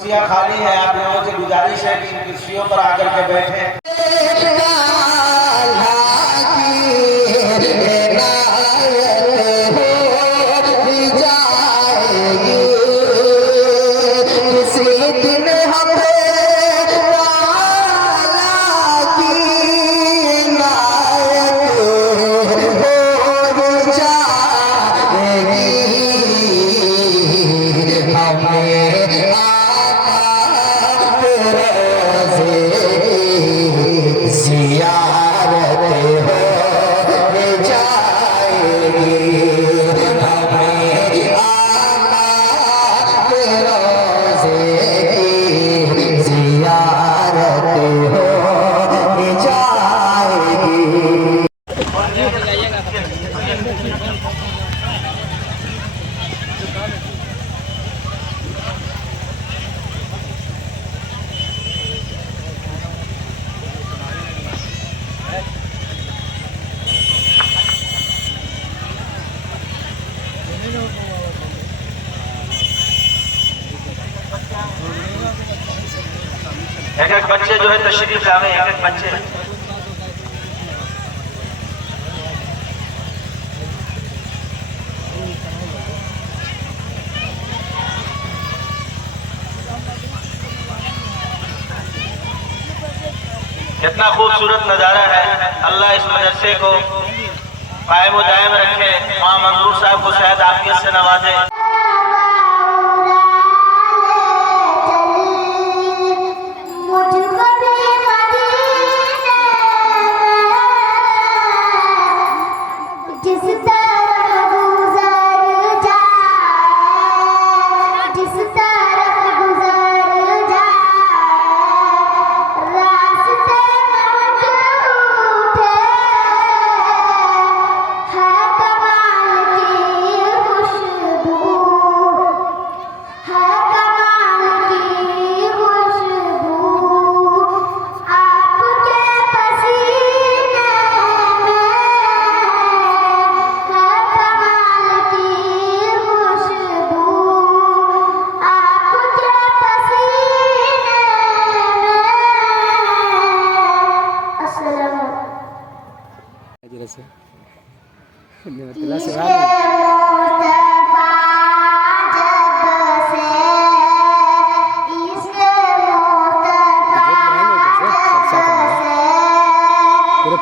कुर्सियाँ खाली हैं, आप लोगों से गुजारिश है कि इन कुर्सियों पर आकर के बैठें। एक एक बच्चे जो है तशरीफ लावे, एक एक बच्चे। कितना खूबसूरत नजारा है। अल्लाह इस मदरसे को कायम व दायम रखे। मां मंजूर साहब को शायद आफियत से नवाजे।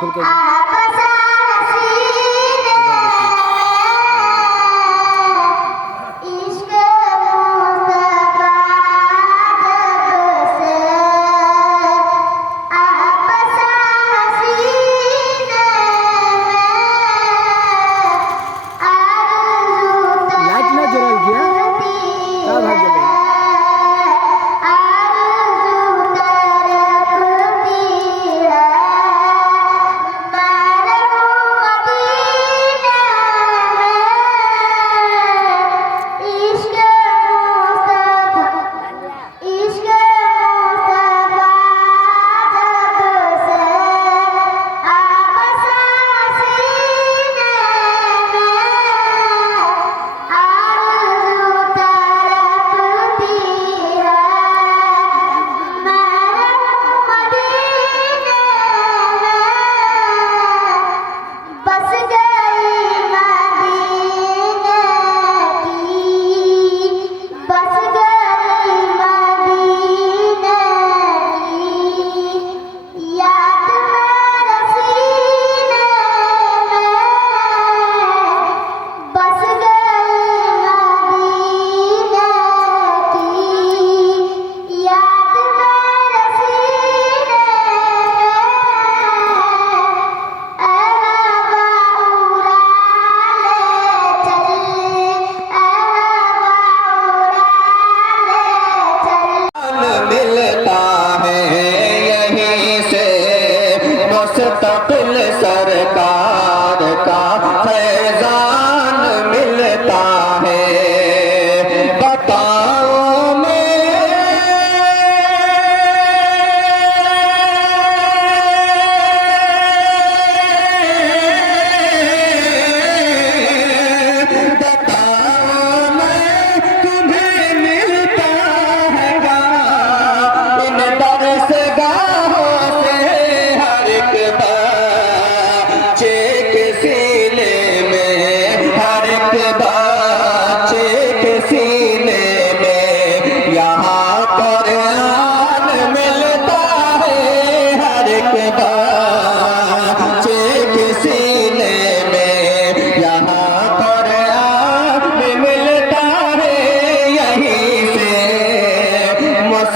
फुल के Thank you.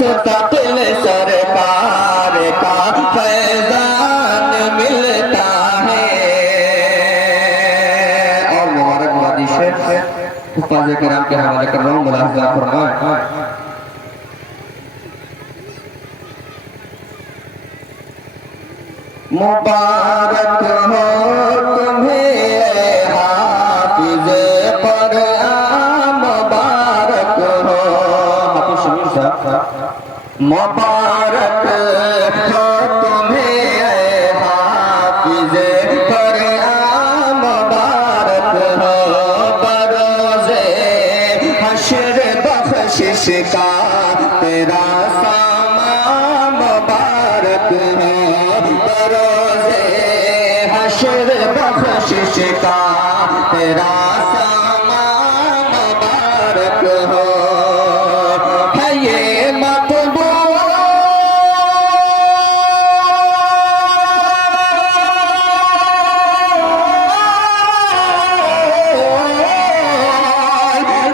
मुस्तकिल सरकार का फैजान मिलता है। और मुबारकबादी शेर हुफ़ाज़ किराम के हवाले कर रहा हूँ, मुलाहिज़ा फरमाएं। मुबारक हो तुम्हें हाफ़िज़े क़ुरआन, मुबारक हो हाफ़िज़ शमीर साहब, मुबारक हो तुम्हें हाफ़िज़े क़ुरआन, मुबारक हो बरोज़े हश्र बख़्शिश का तेरा सामान, मुबारक हो बरोज़े हश्र बख़्शिश का तेरा सामान, मुबारक हो। है ये मक़बूल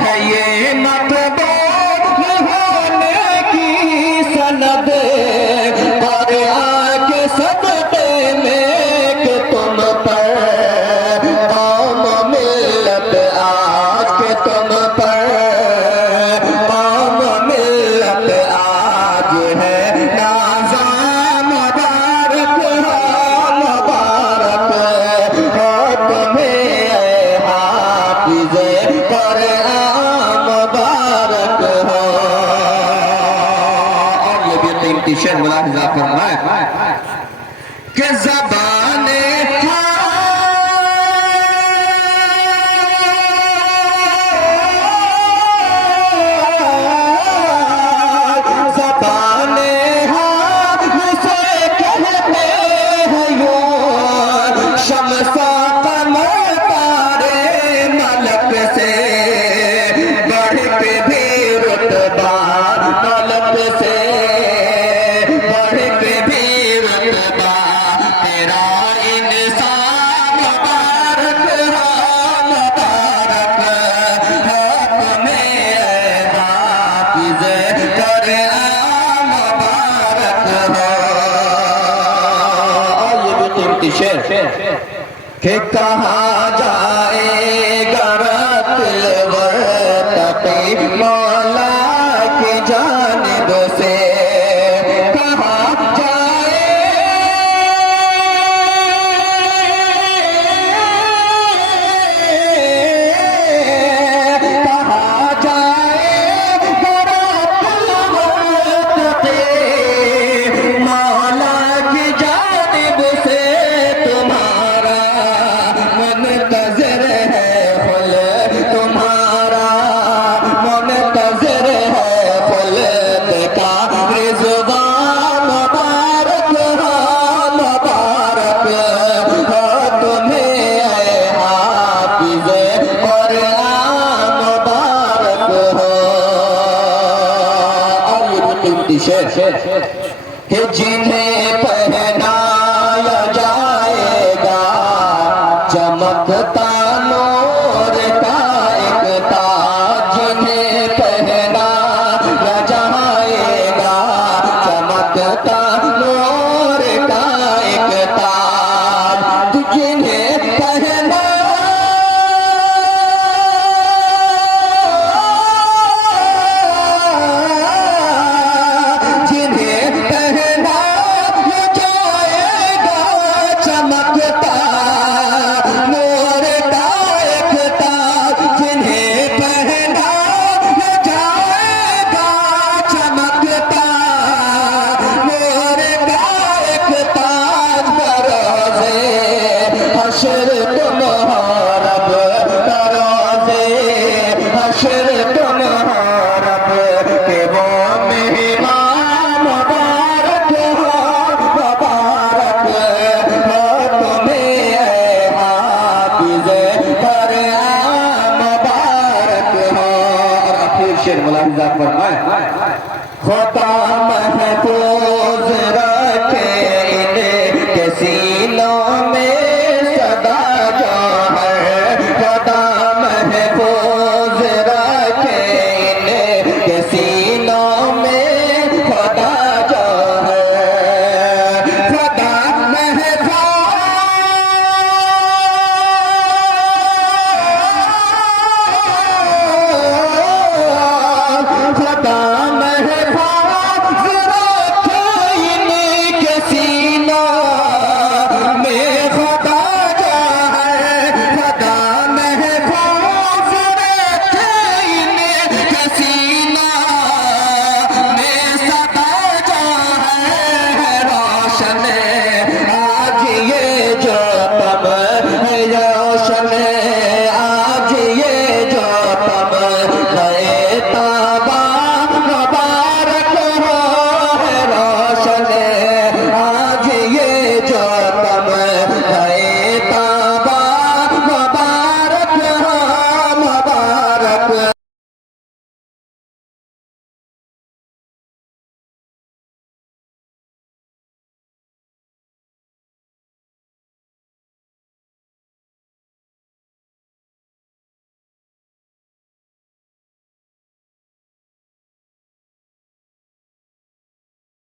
है, ये मक़बूल होने की सनद और आके सदक़े में कि तुम पर कौम मिल्लत आज के तुम पर कौम मिल्लत आज है नाज़ा, मुबारक हो तुम्हें हाफ़िज़े क़ुरआन, मुबारक हो। और ये भी कीमती शेर मुलाहिज़ा फरमाएं कि ज़बाने ज़बाने मुझसे कहते हैं यूं, शम्स कमर तारे मलक से बढ़ के भी रुतबा, मलक से बढ़ के भी रुतबा तेरा इंसान, मुबारक हो तुम्हें हाफ़िज़े क़ुरआन, मुबारक हो। और ये भी कीमती शेर कि कहाँ जाएगा रत्ल वर्तक़ी मौला की जानिब से, कहाँ मौला की जानिब से तुम्हारा मुंतज़िर है फुल, तुम्हारा मुंतज़िर है फुल का रिज़वान, मुबारक हो तुम्हें हाफ़िज़े क़ुरआन, मुबारक हो। और ये भी कीमती शेर कि जिन्हें पहनाया जाएगा चमकता नूर का एक ताज, जिन्हें पहनाया जाएगा चमकता नूर का एक ताज, जिन्हें पहना जिन्हें पहना जाएगा चमकता नूर का एक ताज, जिन्हें पहना जाएगा चमकता नूर का एक ताज, बरोज़े हश्र तुम हो रब, बरोज़े हश्र तुम हो रब के वो मेहमान, मुबारक हो तुम्हें हाफ़िज़े क़ुरआन, मुबारक हो। और आखिर शेर मुलाहिज़ा फरमाएं, खुदा